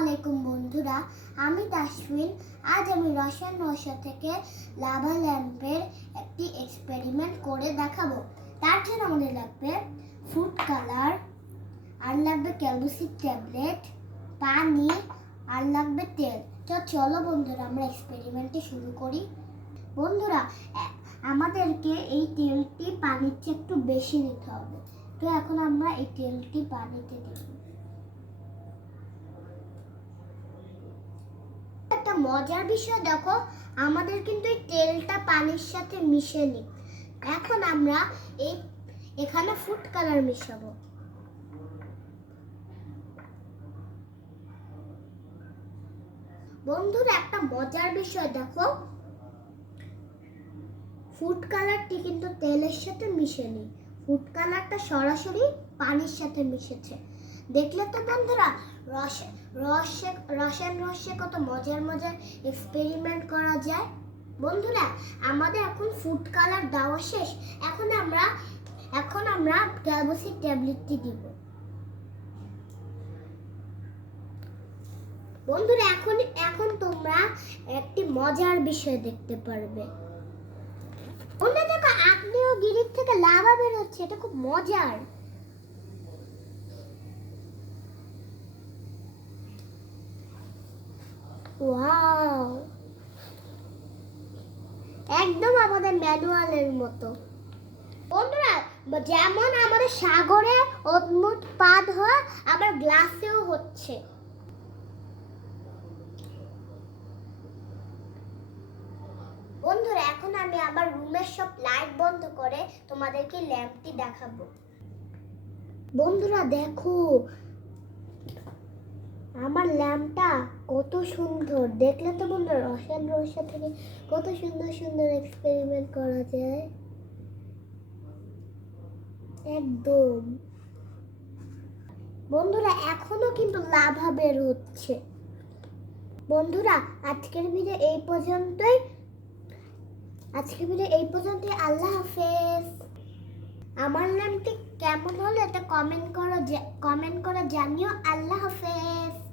আলাইকুম বন্ধুরা, আমি তাসফিন আজ আমি রসায়ন রসা থেকে লাভা ল্যাম্পের একটি এক্সপেরিমেন্ট করে দেখাবো। তার জন্য আমাদের লাগবে ফুড কালার আর লাগবে ক্যালসিক ট্যাবলেট পানি, আর লাগবে তেল। তো চলো বন্ধুরা, আমরা এক্সপেরিমেন্টটি শুরু করি। বন্ধুরা আমাদেরকে এই তেলটি পানির চেয়ে একটু বেশি নিতে হবে। তো এখন আমরা এই তেলটি পানিতে দেব। একটা মজার বিষয় দেখো, আমাদের কিন্তু এই তেলটা পানির সাথে মিশে নি এখন আমরা এই, এখানে ফুড কালার মিশাবো। বন্ধুরা, একটা মজার বিষয় দেখো। ফুড কালারটি কিন্তু তেলের সাথে মিশেনি। ফুড কালারটা সরাসরি পানির সাথে মিশেছে। দেখলে তো বন্ধুরা, রস, রসে রসায়ন রসে কত মজার মজার এক্সপেরিমেন্ট করা যায়। বন্ধুরা, আমাদের এখন ফুড কালার দেওয়া শেষ। এখন আমরা এখন আমরা ক্যালবোসিক ট্যাবলেটটি দিব। বন্ধুরা, এখন এখন তোমরা একটি মজার বিষয় দেখতে পারবে। বন্ধুরা, দেখো আগ্নেয় গিরির থেকে লাভা বের হচ্ছে, এটা খুব মজার। ওয়াও একদম আমাদের ম্যানুয়ালের মতো। বন্ধুরা, যেমন আমাদের সাগরে উৎপাদ হয়, আবার গ্লাসেও হচ্ছে। বন্ধুরা, এখন আমি আমার রুমের সব লাইট বন্ধ করে তোমাদেরকে ল্যাম্পটি দেখাবো। বন্ধুরা, দেখো, আমার ল্যাম্পটা কত সুন্দর। দেখলে তো বন্ধুরা রসায়ন রসা থেকে কত সুন্দর সুন্দর এক্সপেরিমেন্ট করা যায়। একদম। বন্ধুরা, এখনও কিন্তু লাভা বের হচ্ছে। বন্ধুরা, আজকের ভিডিও এই পর্যন্তই। আজকের ভিডিও এই পর্যন্তই। আল্লাহ হাফেজ। আমার নামটি কেমন হলো এটা কমেন্ট করো কমেন্ট করে জানিও। আল্লাহ হাফেজ।